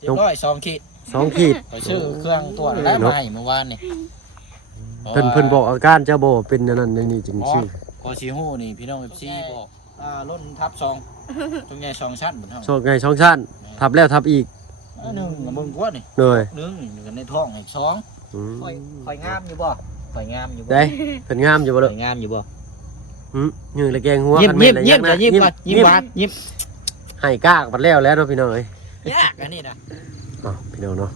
เรียบร้อย2 ขีด 2 ขีดไปซื้อเครื่องตรวจได้มาให้เมื่อวานนี่ เพิ่นบอกอาการจะบ่เป็นอันนั้นนี่จึงชื่อก็สิฮู้นี่พี่น้อง FC บอกล้นทับ2ตรงใหญ่2ชั้นบ่เฮา โชคไง2ชั้นทับแล้วทับอีก1มึงกว่านี่ เลย 1อยู่ในท้องอีก2ข่อยงามอยู่บ่ข่อยงามอยู่บ่ ได้เพิ่นงามอยู่บ่เด้อ ข่อยงามอยู่บ่ ยืนละแกงหัว ยิ้ม กันแม่น ยิ้มก่อนยิ้มก่อนยิ้มหวานยิ้ม ให้กากบัดแล้วเนาะพี่น้องเอ้ย ยากอันนี้นะ พี่น้องเนาะ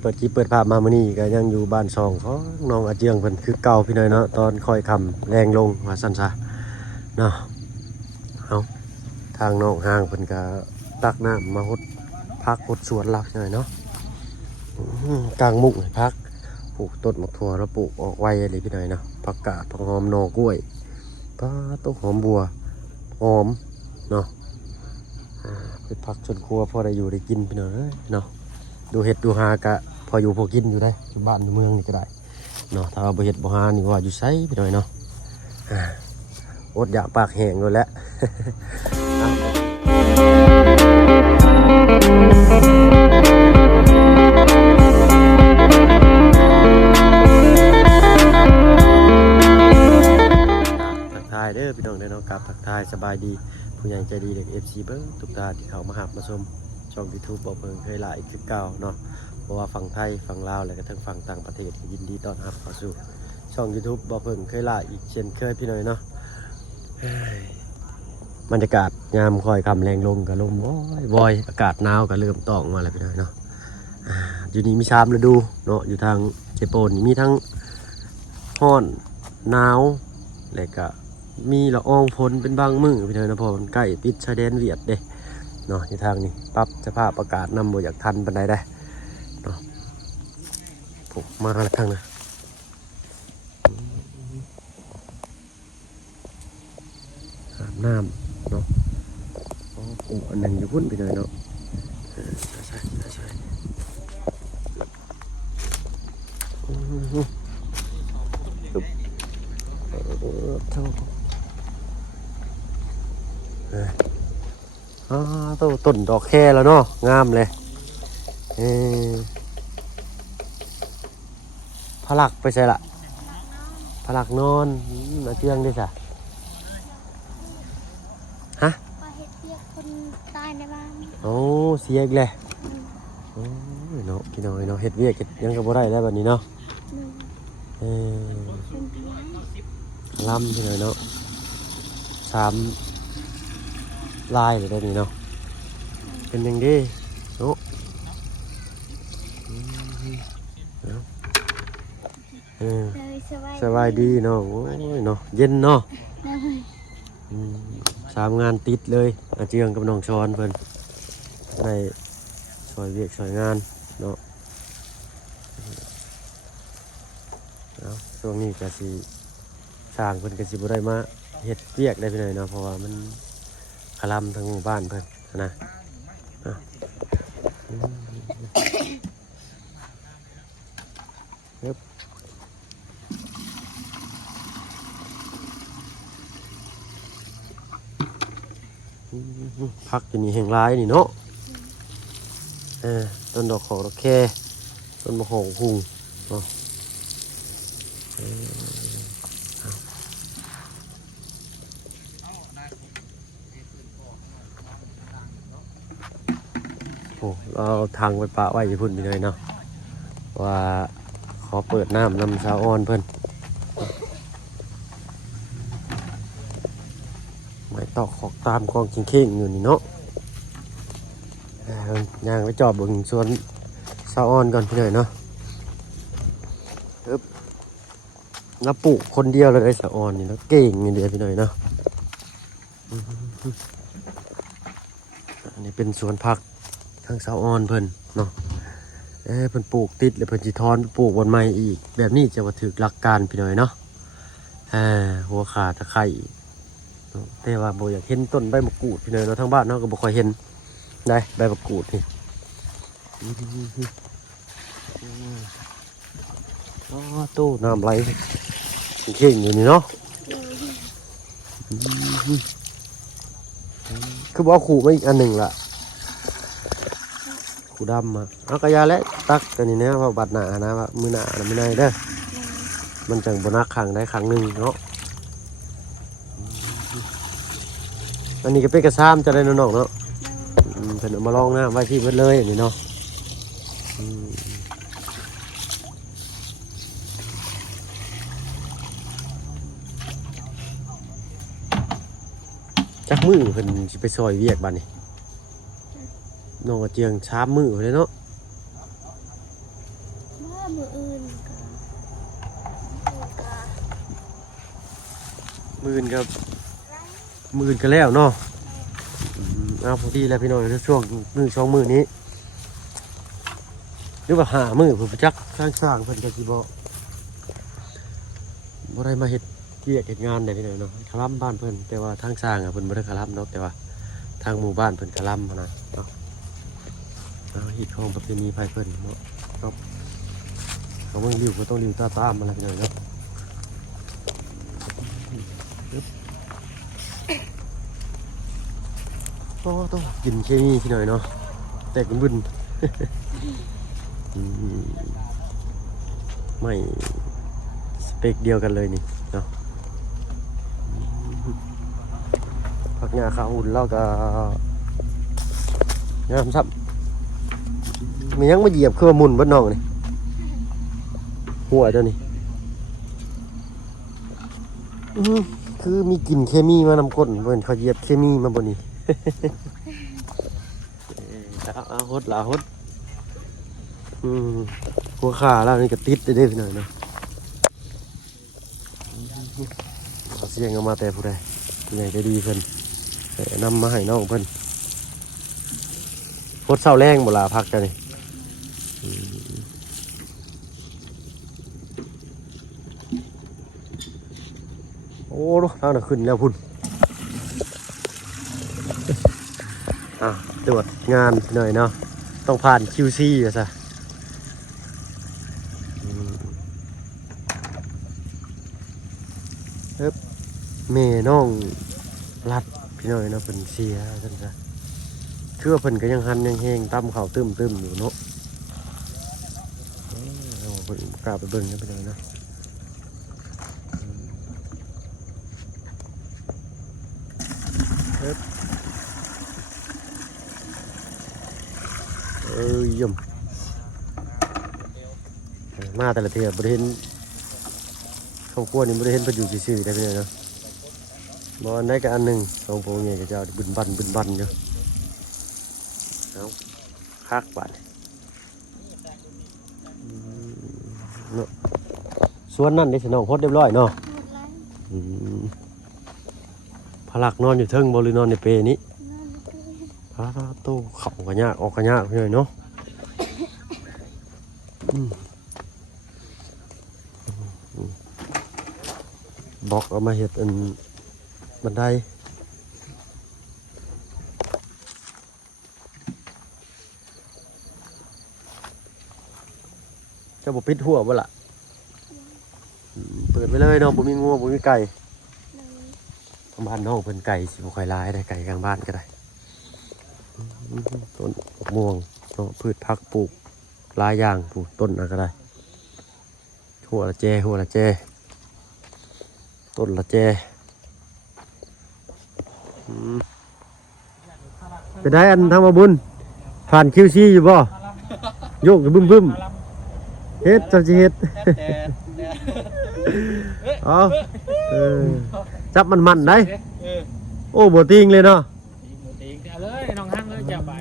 เปิดคลิปเปิดภาพมามื้อนี้ก็ยังอยู่บ้านซองของน้องอาเจียงเพิ่นคือเก่าพี่น้อยเนาะตอนค่อยค่ำแรงลงว่าซั่นซะเนาะเอาทางน้องห้างเพิ่นก็ตักน้ำมาหดพักหดสวนลักหน่อยเนาะกลางมุกพักปลูกต้นมะถั่วแล้วปลูกออกไวเลยพี่น้อยเนาะผักกาดผักหอมหน่อกล้วยปลาต้นหอมบัวหอมเนาะเป็นผักชนครัวพอได้อยู่ได้กินพี่น้อยเนาะดูเห็ดดูหากะพออยู่พอกินอยู่ได้อยู่บ้านอยู่เมืองนี่ก็ได้เนาะถ้าว่าบ่เห็ดบ่หานี่ว่าอยู่ไสพี่น้อยเนาะอดอยากปากแห้งเลยแหละ ทักทายเด้อพี่น้องเด้อเนาะกับทักทายสบายดีผู้ใหญ่ใจดีเด็ก FC เบิ้งทุกท่านที่เข้ามาหับมาชมช่อง YouTube บ่เพิ่งเคยหลายคือเก่าเนาะเพราะว่าฝั่งไทยฝั่งลาวและก็ทั้งฝั่งต่างประเทศยินดีต้อนรับเข้าสู่ช่อง YouTube บ่เพิ่งเคยหลายอีกเช่นเคยพี่น้อยเนาะบรรยากาศยามค่อยค่ำแรงลงก็ลมบ่อยอากาศหนาวก็เริ่มต้องมาแล้วพี่น้อยเนาะอยู่นี่มี3ฤดูเนาะอยู่ทางเจโปนมีทั้งร้อนหนาวและก็มีละอองฝนเป็นบางมื้อพี่น้อยเนาะเพราะมันใกล้ติดชายแดนเวียดเด้เนาะอยู่ทางนี้ปรับสภาพอากาศนำบ่อยากทันปานใดได้เนาะพวกมาแล้วทางนะอาบน้ำเนาะอันนึงอยู่พุ่นพี่น้อยเนาะใช่ต้นดอกแค่แล้วเนาะงามเลยพลักไปใส่ละพลักนอนมาเตียงด้วยจ้ะฮะเฮ็ดเรียกคนตายในบ้านโอ้เสียอีกเลยโอ้ยเนาะพี่น้อยเนาะเฮ็ดเวียกยังก็บ่ได้แล้วแบบนี้เนาะลำพี่น้อยเนาะ3 ลายเลยได้นี่เนาะเป็นยังดีโอ้สบายดีเนาะโอ้ยเนาะเย็นเนาะ3 งานติดเลยอาเจียงกับน้องชอนเพิ่นได้ซอยเวียกซอยงานเนาะช่วงนี้ก็สิสร้างเพิ่นก็สิบ่ได้มาเฮ็ดเวียกได้พี่น้อยเนาะเพราะว่ามันคลำทั้งหมู่บ้านเพิ่นนะพักอยู่นี่แห่งร้ายนี่เนาะต้นดอกของดอกแคต้นมะฮงหุงเนาะเราทางไปปะไว้อยู่พุ่นไปเลยเนาะว่าขอเปิดน้ำนำสาวอ่อนเพิ่นไม่ตอกขอกตามกองเข่งๆอยู่นี่เนาะย่างไปจอบบึงสวนสาวอ่อนก่อนพี่หน่อยเนาะแล้วปลูกคนเดียวเลยสาวอ่อนนี่แล้วเก่งเดียวพี่หน่อยเนาะอันนี้เป็นสวนผักทางสาวอ่อนเพิ่นเนาะเพิ่นปลูกติดแล้วเพิ่นสิถอนปลูกบนไม้อีกแบบนี้จะว่าถูกหลักการพี่หน่อยเนาะหัวขาตะไคร้แต่ว่าบ่อยากเห็นต้นใบมะกรูดพี่หน่อยเนาะทางบ้านเนาะก็บ่ค่อยเห็นได้ใบมะกรูดนี่ตู้น้ำไหลเข่งอยู่นี่เนาะคือบอกขู่มาอีกอันหนึ่งละ กูดำมาเอากระยาและตักกันนี่นะว่าบัดหนานะว่ามือหนานะไม่ได้เด้อมันจังบนักขังได้ขังหนึ่งเนาะอันนี้ก็เป็นกระซ้ำจะได้น้องๆเนาะเพิ่นเอามาลองนะไว้ที่เพิ่นเลยอันนี้เนาะจักมือเพิ่นสิไปซอยเวียกบัดนี้น้องกระเจียงช้ามือเลยเนาะ ว่ามืออื่นก็ มืออื่นครับมืออื่นก็แล้วเนาะเอาพอดีแล้วพี่น้องในช่วงมือสองมือนี้หรือว่าหามือผมจักสร้างเพิ่นก็สิบ่ได้มาเฮ็ดเวียกเฮ็ดงานได้พี่น้องเนาะคลัมบ้านเพิ่นแต่ว่าทางสร้างเพิ่นบ่ได้คลัมเนาะแต่ว่าทางหมู่บ้านเพิ่นคลัมนะเนาะเฮ็ดของประเพณีไผเพิ่นเนาะครับเขาเบิ่งริ้วก็ต้องริ้วตามมาแล้วพี่น้องเนาะก็ต้องกินเคมีพี่หน่อยเนาะแตกบึนไม่สเปคเดียวกันเลยนี่เนาะผักหญ้าขาวหุ่นแล้วก็งามซับมันยังมาเหยียบเครื่องมุนบ้านนองนี่หัวเจ้านี่คือมีกลิ่นเคมีมานำก้นเพื่อนเขาเหยียบเคมีมาบนนี้เอาฮดหดหัวขาแล้วนี่ก็ติดได้พี่หน่อยเนาะเสียงเอามาแต่ผู้ใดผู้ใหญ่จะดีเพิ่นนำมาให้น้องเพิ่นฮดเศร้าแรงบ่ลาพักกันนี่โอ้โหทางน่ะขึ้นแล้วพุ่นตรวจงานหน่อยเนาะต้องผ่าน QC อ่ะซะเมน้องรัดพี่น้อยเนาะเป็นเสียท่านซะคือว่าเพิ่นก็ยังหันยังแห้งตั้มเข่าตึมอยู่เนาะเอาเพิ่นกล้าไปเบิ่งกันไปเลยนะย่มมาแต่ละเทียบริเห็นข้าวคั่วนี่บริเห็นประยุกต์ซื่อๆได้ไปเลยเนาะบอลได้กับอันหนึ่งของพวกนี้ก็จะบึนบันอยู่เอาคักบาดเนาะส่วนนั่นได้สนองพดเรียบร้อยเนาะพลักนอนอยู่เทิงบริโนอนในเปนี้พระโตเข่ากระยากออกกระยากเลยเนาะบอกเอามาเห็ดอันบันไดจะบอกปิดหัวบ่ล่ะเปิดไปเลยเนาะบ่มีงัวบ่มีไก่บ้านน้องเป็นไก่สิบ่ค่อยลายได้ไก่กลางบ้านก็ได้ต้นม่วงพืชผักปลูกหลายอย่างปลูกต้นอะไรก็ได้หัวละแจต้นละแจไปได้อันทำมาบุญผ่านคิวซีอยู่บ่โยกบึ้มเฮ็ดจับจีเฮ็ดอ๋อจับมันได้โอ้บ่ติงเลยเนาะเลยน้องห้างเลยเจ้าบ้าน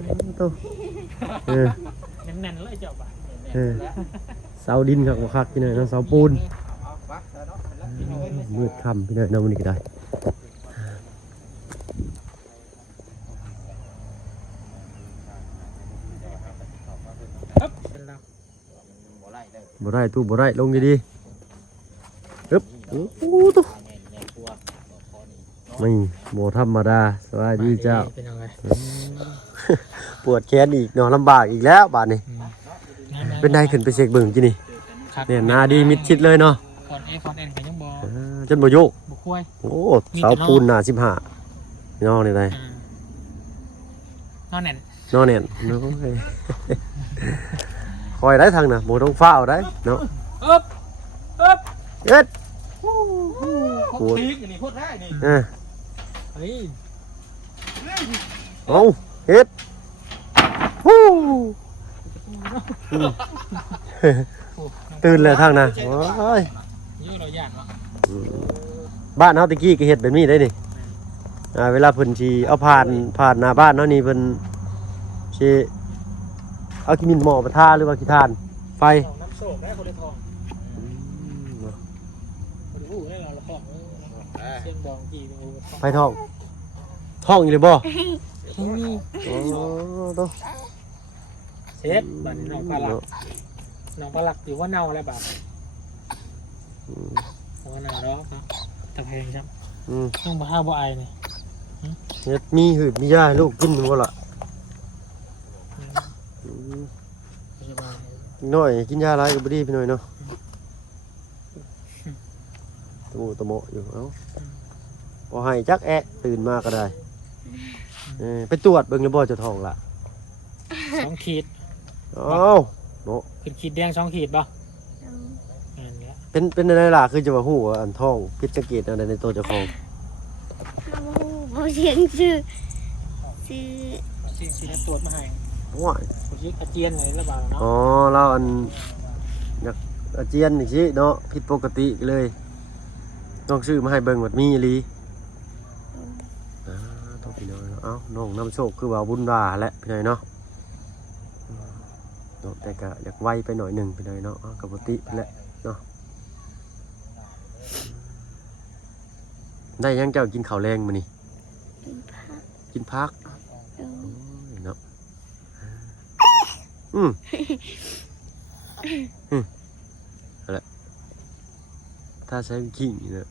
แน่นๆเลยเจ้าบ้านเสาดินครับคักพี่หน่อยเนาะเสาปูนมืดค่ำพี่หน่อยเนาะมันนี่ก็ได้บ่ได้ตู้บ่ได้ลงดีๆโอ้โหตู้ไม่โมธรรมดาสวัสดีเจ้าปวดแขนอีกนอนลำบากอีกแล้วบาดนี้เป็นได้ขึ้นไปเช็คเบิ่งกินนี่เนี่ยนาดีมิดชิดเลยเนาะฟอนเอ็นกันยังบอจนบ่โยกบุคุยโอ้เสาปูนหนา15น้องนี่ได้นอนแน่น นอนเนี่ยน้อยคอยได้ทางน่ะบ่ต้องฟ้าวได้เนาะ อึ๊บอึ๊บ เอ็ด โคตรพีกนี่โคตรได้นี่ เฮ้ย เอาเฮ็ดฮู้ตื่นแล้วทางน่ะโอ้ย เยอะเราย่านวะ บ้านเฮาตะกี้ก็เฮ็ดแบบนี้ได้นี่เวลาเพิ่นสิเอาผ่านหน้าบ้านเนาะนี่เพิ่นสิเอาขี้มินหม้อมาทาหรือว่าขี้ทานไฟ น้ำโศกได้คนได้ทองคนรู้ได้เราละทองเส้นดองกี่โอ้ ไฟทองอีเลยบ่ โอ้ตัว เซ็ตบัดนี้น้องปลาหลักอยู่ว่าเน่าอะไรบ้างว่าเน่าเนาะตะเพงใช่ไหมต้องมาห้าบ่ไอเนี่ย เฮ็ดมีหืดมียาให้ลูกกินบ่ล่ะน้อยกินยาหลายก็บ่ดีพี่น้อยเนาะตะโมอยู่เอ้าบ่ให้จักแอะตื่นมาก็ได้ไปตรวจเบิ่งแล้วบ่เจะท้องล่ะ 2 ขีด เอ้าเนาะ เป็นขีดแดง2 ขีดป่ะ โดย อันเนี้ย เป็นอะไรล่ะคือจะว่าฮู้ว่าอันท้องผิดสังเกตอะไรในตัวเจ้าของ ข้าวบ่เสียงชื่อ สีตรวจมาให้ ว้าย ผมคิดอาเจียนอะไรระบาดเนาะ อ๋อเราอันอยากอาเจียนอีกสิเนาะผิดปกติเลยต้องซื้อมาให้เบิ่งว่ามีอีหลีต้องพี่น้อยเนาะเอ้าน้องน้ำโชคคือว่าบุญราแหละพี่น้อยเนาะเนาะแต่ก็อยากไวไปหน่อยหนึ่งพี่น้อยเนาะกับปกติแหละเนาะได้ยังเจ้ากินข้าวแรงมื้อนี่ กินผัก กินพัก โดย เนาะอะไรถ้าใช้ขิงเนี่ย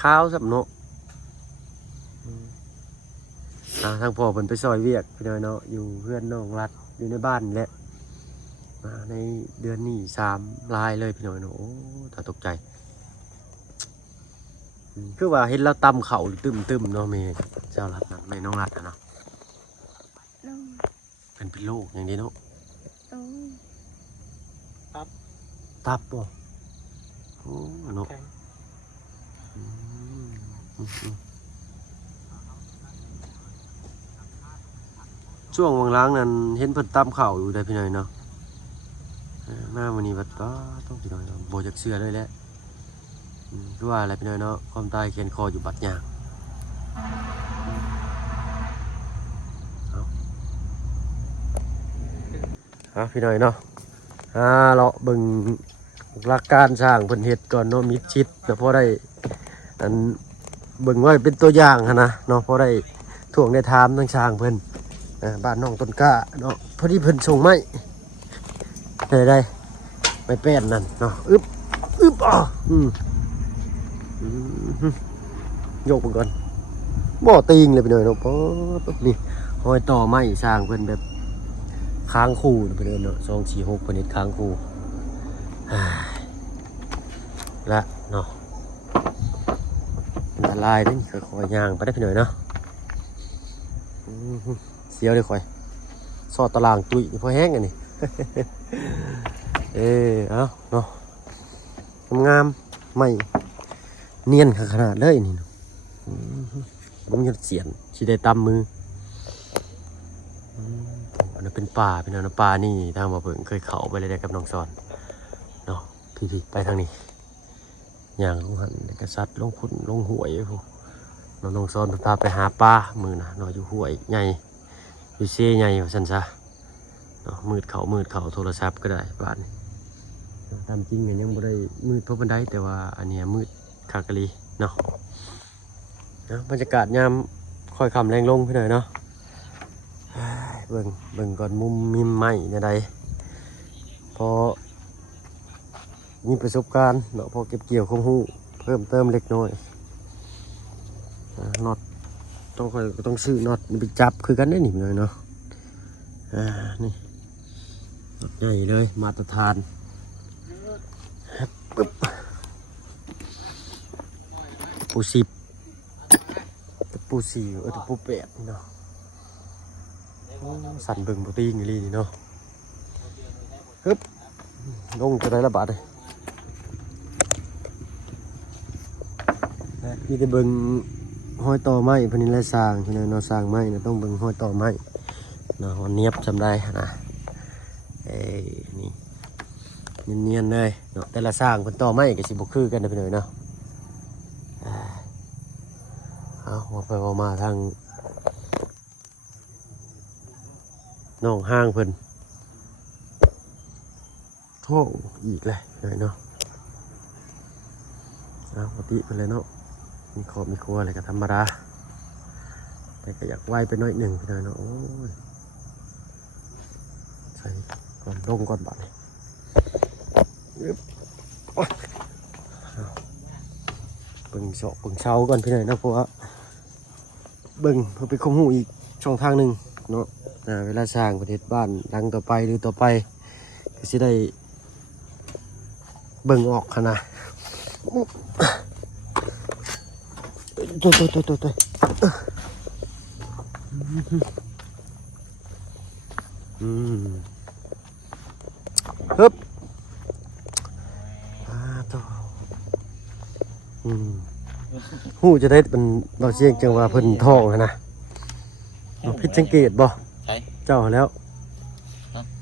ข้าวสับเนาะทางพ่อเพิ่นไปซอยเวียกพี่น้อยเนาะอยู่เพื่อนน้องรัดอยู่ในบ้านนี่แหละมาในเดือนนี้3 รายเลยพี่น้อยเนาะโอ้ถ้าตกใจคือว่าเห็นเราตำเข่าตึมๆเนาะเมย์เจ้ารัดนั่นไม่น้องรัดนะเนาะ โดย เป็นโรคอย่างนี้เนาะ โดย ตับบ่โอ้เนาะ แข็ง อืมช่วงวังล้างนั้นเห็นเพิ่นตำเข่าอยู่ได้พี่น้อยเนาะมาวันนี้บัดก็ต้องพี่น้อยเนาะโบจักเชื่อเลยแหละคือว่าอะไรพี่น้อยเนาะความตายเขียนคออยู่บัดย่างเอาพี่น้อยเนาะเลาะเบิ่งหลักการสร้างเพิ่นเฮ็ดก่อนเนาะมิดชิดแล้วพอได้อันเบิ่งไว้เป็นตัวอย่างหั้นนะเนาะพอได้ถ่วงได้ถามทั้งสร้างเพิ่นบ้านน้องต้นกล้าเนาะพอดีเพิ่นส่งไม้ได้ไม่แป้นนั่นเนาะอึบอ่ะโยกเพิ่นก่อนบ่ติงเลยไปหน่อยเนาะป๊บนี่ห้อยต่อไม้สร้างเพิ่นแบบค้างคู่ไปเลยเนาะ2 4 6เพิ่นเฮ็ดค้างคู่ละเนาะอันตรายเด้นี่ค่อยๆย่างไปได้พี่หน่อยเนาะเสียวเลยค่อยซอดตารางตุ้ยพอแห้งอันนี้ เอาเนาะงามๆไม่เนียนขนาดเลยนี่ผมจะเสียนที่ได้ตำมืออันนั้นเป็นป่าเป็นอันป่านี่ทางมาเพิ่งเคยเข้าไปเลยได้กับน้องซอนเนาะพี่ไปทางนี้อย่างลงหันกระซัดลงพุ่นลงห่วยพวกน้องซอนพาไปหาปลามือนะนอนอยู่ห่วยใหญ่อยู่เซ่ใหญ่สันซะเนาะมืดเขาโทรศัพท์ก็ได้บ้านนี้ตามจริงยังไม่ได้มืดเพราะบันไดแต่ว่าอันนี้มืดคากะลีเนาะบรรยากาศยามค่อยคำแรงลงไปหน่อยเนาะเบิ่งก่อนมุมมิมใหม่ในใดพอมีประสบการณ์เนาะพอเก็บเกี่ยวคงหูเพิ่มเติมเล็กน้อยน็อตต้องซื้อน็อตไปจับคือกันได้หนิเลยเนาะนี่น็อตใหญ่เลยมาตรฐานปึ๊บปู10ปู4ปู8เนาะ สั่นเบิ่งบ่ตีงอีหลีนี่เนาะฮึบลงจะได้ละบาทเลยมีแต่เบิ่งห้อยต่อไม้เพิ่นนี่แหละสร้างเพิ่นน่ะเนาะสร้างไม้น่ะต้องเบิ่งห้อยต่อไม้เนาะมันเนียบจำได้นะนี่เนียนๆเลยเนาะแต่ละสร้างเพิ่นต่อไม้ก็สิบ่คือกันเด้อพี่น้อยเนาะเอาว่าไปว่ามาทางน้องห้างเพิ่นท้องอีกเลยเนาะเอาปกติเพิ่นเลยเนาะมีครอบมีครัวอะไรก็ธรรมดาแต่ก็อยากไหวไปหน่อยหนึ่งพี่น้อยเนาะโอ้ยใส่ก่อนลงก่อนบัดเลยเบิ่งเสาะเบิ่งเช้าก่อนพี่น้อยเนาะเพราะว่าเบิ่งเพื่อไปคมหูอีกช่องทางหนึ่งเนาะเวลาสร้างประเทศบ้านหลังต่อไปหรือต่อไปก็สิได้เบิ่งออกขนาดตัวฮึบตัวหูจะได้เป็นเราเชียงจังว่าเพิ่นท้องนะพิษสังเกตบ่ ใช่ เจ้าแล้ว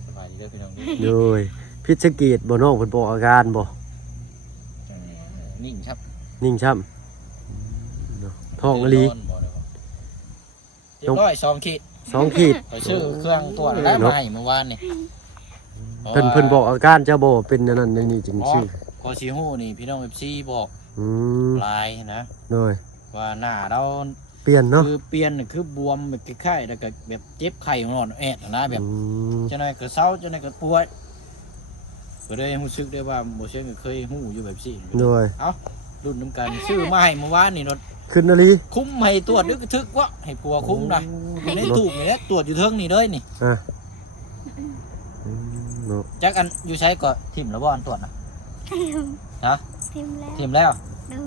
สบายดีเด้อพี่น้อง โดยพิษสังเกตบ่น้องเพิ่นบอกอาการบ่ นิ่งครับ นิ่งช้ำท้องอลี เรียบร้อย2 ขีด 2 ขีด ไปซื้อเครื่องตรวจได้มาให้เมื่อวานนี่ เพิ่นบอกอาการเจ้าบ่เป็นอันนั้นอันนี้จึงชื่อ พอสิฮู้นี่พี่น้อง FC บอก ลายนะ โดย ว่าหน้าเรา เปลี่ยนเนาะ คือเปลี่ยนคือบวมแบบคล้ายๆแล้วก็แบบเจ็บไข้นอนแอดนะแบบจังได๋ก็เซาจังได๋ก็ปวดก็ได้รู้สึกได้ว่าบ่เช่นก็เคยฮู้อยู่แบบซี่ โดย เอ้ารุ่นนำกันซื้อมาให้เมื่อวานนี่รถ ขึ้นอลี คุ้มให้ตรวจดึกทึกวะให้ปัวคุ้มนะอยู่ในถูกนี่แหละตรวจอยู่เทิงนี่เลยนี่ เนาะ จักอันอยู่ใช้ก็ทิ่มแล้วบ่อันตรวจนะ ฮะ ทิมแล้ว ทิ่มแล้ว ดู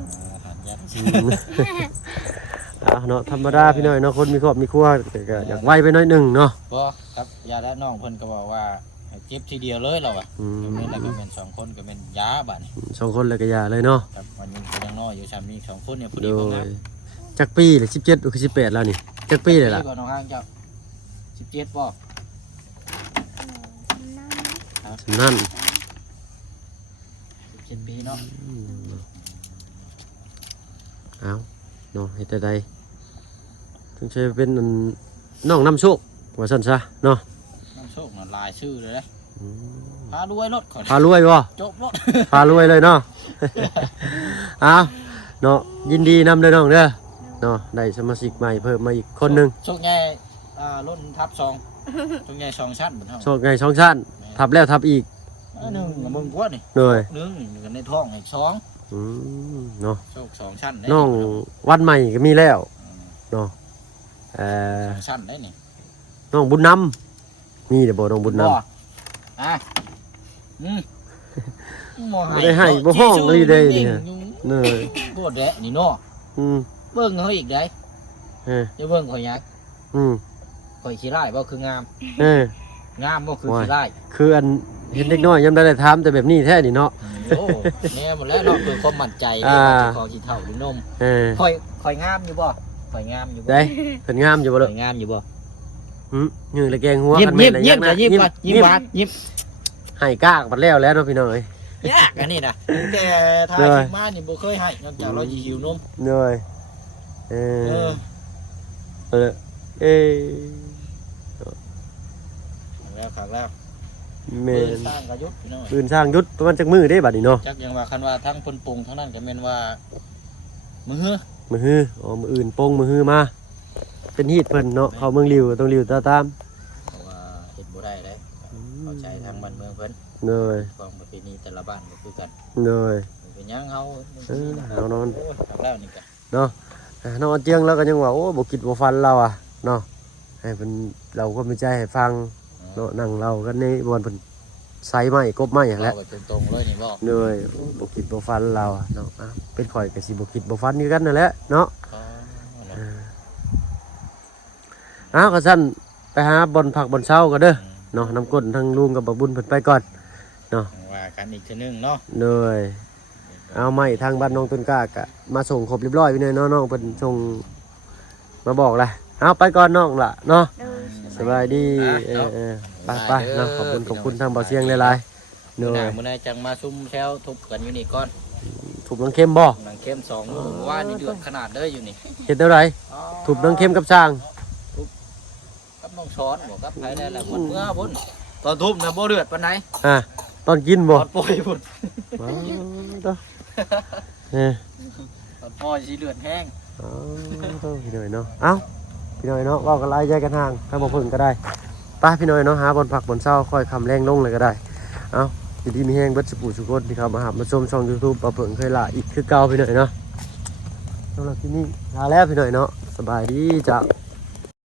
เนาะธรรมดาพี่น้อยเนาะคนมีครอบมีครัวก็อยากไวไปหน่อยหนึงเนาะ บ่ครับยาและน้องเพิ่นก็บอกว่าให้เจ็บทีเดียวเลยเราอ่ะก็แม่นแล้วก็เป็น2คนก็เป็นยาบัดนี่ 2 คนแล้วก็อย่าเลยเนาะ ครับวันนี้ก็ยังน้อยอยู่ซ้ำมี2คนเนี่ยผู้ โด ดีบ่งาม ยจักปีเลย17หรือ18แล้วนี่จักปีเลยล่ะ ก่อนน้องห้างเจ้า17บ่ นั่น 17ปีเนาะ เอาเนาะเฮ็ดได้ถึงจะเป็นน้องนำโชคว่าซั่นซะเนาะ น้ำโชคน่ะลายชื่อเลยนะพารวยรถก่อน พารวยบ่ จบรถ พารวยเลยเนาะ เอาเนาะยินดีนำเลยน้องเด้อเนาะได้สมาชิกใหม่เพิ่มมาอีกคนหนึง โชคใหญ่รุ่นทับ2โชคใหญ่2ชั้นบ่เท่า โชคไง2ชั้นทับแล้วทับอีก หนึ่งมึงกว่านี่ เลย หนึ่งกันในท้องอีก2 เนาะ โชค2ชั้นได้ น้องวันใหม่ก็มีแล้วเนาะ2ชั้นได้นี่ น้องบุญนำมีเดี๋ยวบอกน้องบุญนำ อ่ะบ่ได้ให้บ่ห้องเลยเด้นี่เนย ปวดแดะนี่เนาะ เบิ่งเขาอีกได้จะเบิ่งข่อยยักข่อยขี้ไล่บ่คืองามงามบ่คือขี้ไล่ คืออันเห็นเด็กน้อยยังได้ถามแต่แบบนี้แท้นี่เนาะ โอ้แน่หมดแล้วเนาะคือความมั่นใจขอขี้เท่าหรือนมข่อยงามอยู่บ่ข่อยงามอยู่บ่ ได้เพิ่นงามอยู่บ่ล่ะ ข่อยงามอยู่บ่ ยืนละแกงหัว ยิ้ม กันแม่น ยิ้ม นะ ยิ้มก่อนยิ้มหวานยิ้ม ให้กากบัดแล้วแล้วเนาะพี่น้องเอ้ย ยากอันนี้นะแต่ทาชิมานี่บ่เคยให้นอกจากเราสิหิวนม เนยแล้วขักแล้ว แม่น สร้างกระยุทธ์พี่น้อง ปืนสร้างยุทธประมาณจักมือได้บัดนี้เนาะ จักยังว่าคันว่าทั้งเพิ่นปรุงทั้งนั้นก็แม่นว่ามือ มืออ๋อมืออื่นโป่งมือมาเป็นฮีดเพิ่นเนาะเขาเมืองริวต้องริวตาม เพราะว่าเฮ็ดบ่ได้เด้เข้าใจทางบ้านเมืองเพิ่น เนย ของประเพณีแต่ละบ้านก็คือกัน เนย เป็นหยังเฮา เอานอน ขักแล้วนี่ก็ เนาะน้องเจียงแล้วก็ยังว่าโอ้บ่คิดบ่ฟันเราอ่ะเนาะให้เพิ่นเราก็มีใจให้ฟังเนาะนั่งเรากันในบอนเพิ่นใส่ไม้กบไม้แหละ เอาไปตรงๆเลยนี่บ่ เนยบ่คิดบ่ฟันเราอะเนาะเป็นข่อยก็สิบ่คิดบ่ฟันคือกันนั่นแหละเนาะอ้าวก็ซั่น ไปหาบอนผักบอนเช้าก็เด้อเนาะน้ำก้นทั้งลุงกับบ่บุญเพิ่นไปก่อนเนาะ ว่ากันอีกทีนึงเนาะ เลยเอาไม้ทางบ้านน้องต้นกล้ากะมาส่งครบเรียบร้อยพี่น้อยเนาะน้องเพิ่นส่งมาบอกแหละเอาไปก่อนน้องล่ะเนาะ โดย สบายดีไปเนาะขอบคุณทางบ่อเสียงหลายๆ มื้ เนา อหน้ามื้อหน้าจังมาซุ่มแถวทุบกันอยู่นี่ก่อน ถูกน้องเข้มบ่ หนังเข้ม2ลูกว่านี่เดือดขนาดเด้ออยู่นี่ เฮ็ดเท่าไหร่ถูกน้องเข้มกับช่าง กับน้องช้อนบ่กับไผได้แล้วหมดเมื่อพุ่นตอนทุบน่ะบ่เดือดปานใด ตอนกิน ต บ่ อนปล่อยพุ่น ว้าวเด้อเออ ตอนปล่อยสิเดือดแห้ง พี่น้อยเนาะเอ้าพี่น้อยเนาะเว้ากันหลายใจกันห่างถ้าบ่เพิ่งก็ได้ไปพี่น้อยเนาะหาบนผักบนเช้าค่อยคำแรงลงเลยก็ได้เอ้าอยู่ดีมีแห้งเบิดสุปู่สุคนที่เขามาหามาชมช่อง YouTube บ่เพิ่งเคยละอีกคือเก่าพี่น้อยเนาะสำหรับที่นี่ลาแล้วพี่น้อยเนาะสบายดีจ้ะ